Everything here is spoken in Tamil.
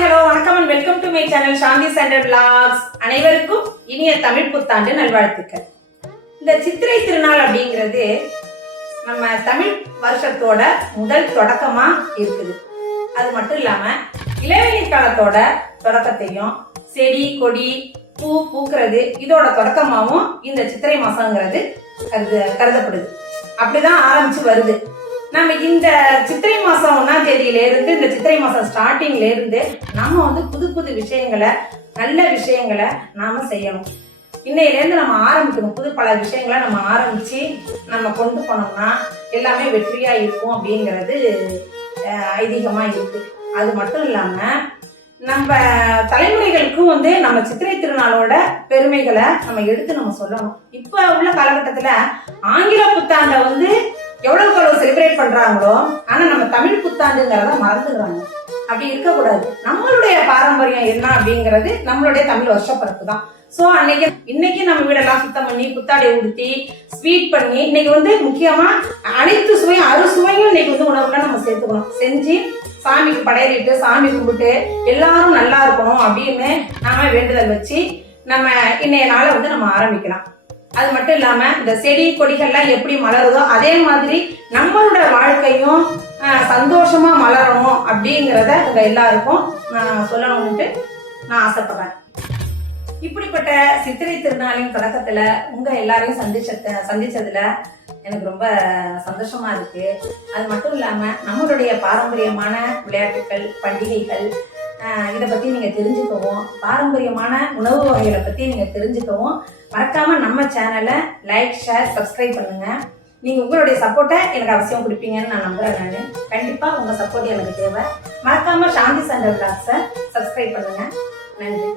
ஹலோ வணக்கம் and welcome to my channel Shanti centre vlogs. அனைவருக்கும் இனிய தமிழ் புத்தாண்டு நல்வாழ்த்துக்கள். இந்த சித்திரை திருநாள் அப்படிங்கிறது நம்ம தமிழ் வருஷத்தோட முதல் தொடக்கமா இருக்குது. அது மட்டும் இல்லாம இளவேனி காலத்தோட தொடக்கத்தையும் செடி கொடி பூ பூக்கிறது இதோட தொடக்கமாகவும் இந்த சித்திரை மாசங்கிறது கருதப்படுது. அப்படிதான் ஆரம்பிச்சு வருது. நம்ம இந்த சித்திரை மாசம் 1ஆம் தேதியில இருந்து இந்த சித்திரை மாசம் ஸ்டார்டிங்ல இருந்து நம்ம புது புது விஷயங்களை நல்ல விஷயங்களை நாம செய்யணும். இன்னையில இருந்து நம்ம ஆரம்பிக்கணும். பல விஷயங்களை நம்ம ஆரம்பிச்சு நம்ம கொண்டு போனோம்னா எல்லாமே வெற்றியா இருக்கும் அப்படிங்கிறது ஐதீகமா இருக்கு. அது மட்டும் இல்லாம நம்ம தலைமுறைகளுக்கும் நம்ம சித்திரை திருநாளோட பெருமைகளை நம்ம எடுத்து நம்ம சொல்லணும். இப்ப உள்ள காலகட்டத்துல ஆங்கில புத்தாண்டை எவ்வளவு செலிப்ரேட் பண்றாங்களோ, ஆனா நம்ம தமிழ் புத்தாண்டுங்கிறத மறந்துடுறாங்க. அப்படி இருக்கக்கூடாது. நம்மளுடைய பாரம்பரியம் என்ன அப்படிங்கிறது நம்மளுடைய தமிழ் வருஷப்பிறப்பு தான். சோ இன்னைக்கு நம்ம வீடெல்லாம் சுத்தம் பண்ணி புத்தாடை உடுத்தி ஸ்வீட் பண்ணி இன்னைக்கு முக்கியமா அனைத்து சுவையும் அறுசுவையும் இன்னைக்கு உணவுல நம்ம சேர்த்துக்கணும். செஞ்சு சாமிக்கு படையலிட்டு சாமி கும்பிட்டு எல்லாரும் நல்லா இருக்கணும் அப்படின்னு நாம வேண்டுதல் வச்சு நம்ம இன்னைய நாளை நம்ம ஆரம்பிக்கலாம். அது மட்டும் இல்லாம இந்த செடி கொடிகள்லாம் எப்படி மலருதோ அதே மாதிரி நம்மளோட வாழ்க்கையும் சந்தோஷமா மலரணும் அப்படிங்கிறத உங்க எல்லாருக்கும் நான் சொல்லணும்னுட்டு நான் ஆசைப்படுறேன். இப்படிப்பட்ட சித்திரை திருநாளின் தொடக்கத்துல உங்க எல்லாரையும் சந்திச்சதுல எனக்கு ரொம்ப சந்தோஷமா இருக்கு. அது மட்டும் இல்லாம நம்மளுடைய பாரம்பரியமான விளையாட்டுகள் பண்டிகைகள் இதை பத்தி நீங்க தெரிஞ்சுக்கவும் பாரம்பரியமான உணவு வகைகளை பத்தி நீங்க தெரிஞ்சுக்கவும் மறக்காம நம்ம சேனலை லைக் ஷேர் சப்ஸ்கிரைப் பண்ணுங்க. நீங்க உங்களுடைய சப்போர்ட்டை எனக்கு அவசியம் கொடுப்பீங்கன்னு நான் நம்புறேன். கண்டிப்பா உங்க சப்போர்ட் எனக்கு தேவை. மறக்காம சாந்தி சென்டர் விளாக்ஸை சப்ஸ்கிரைப் பண்ணுங்க. நன்றி.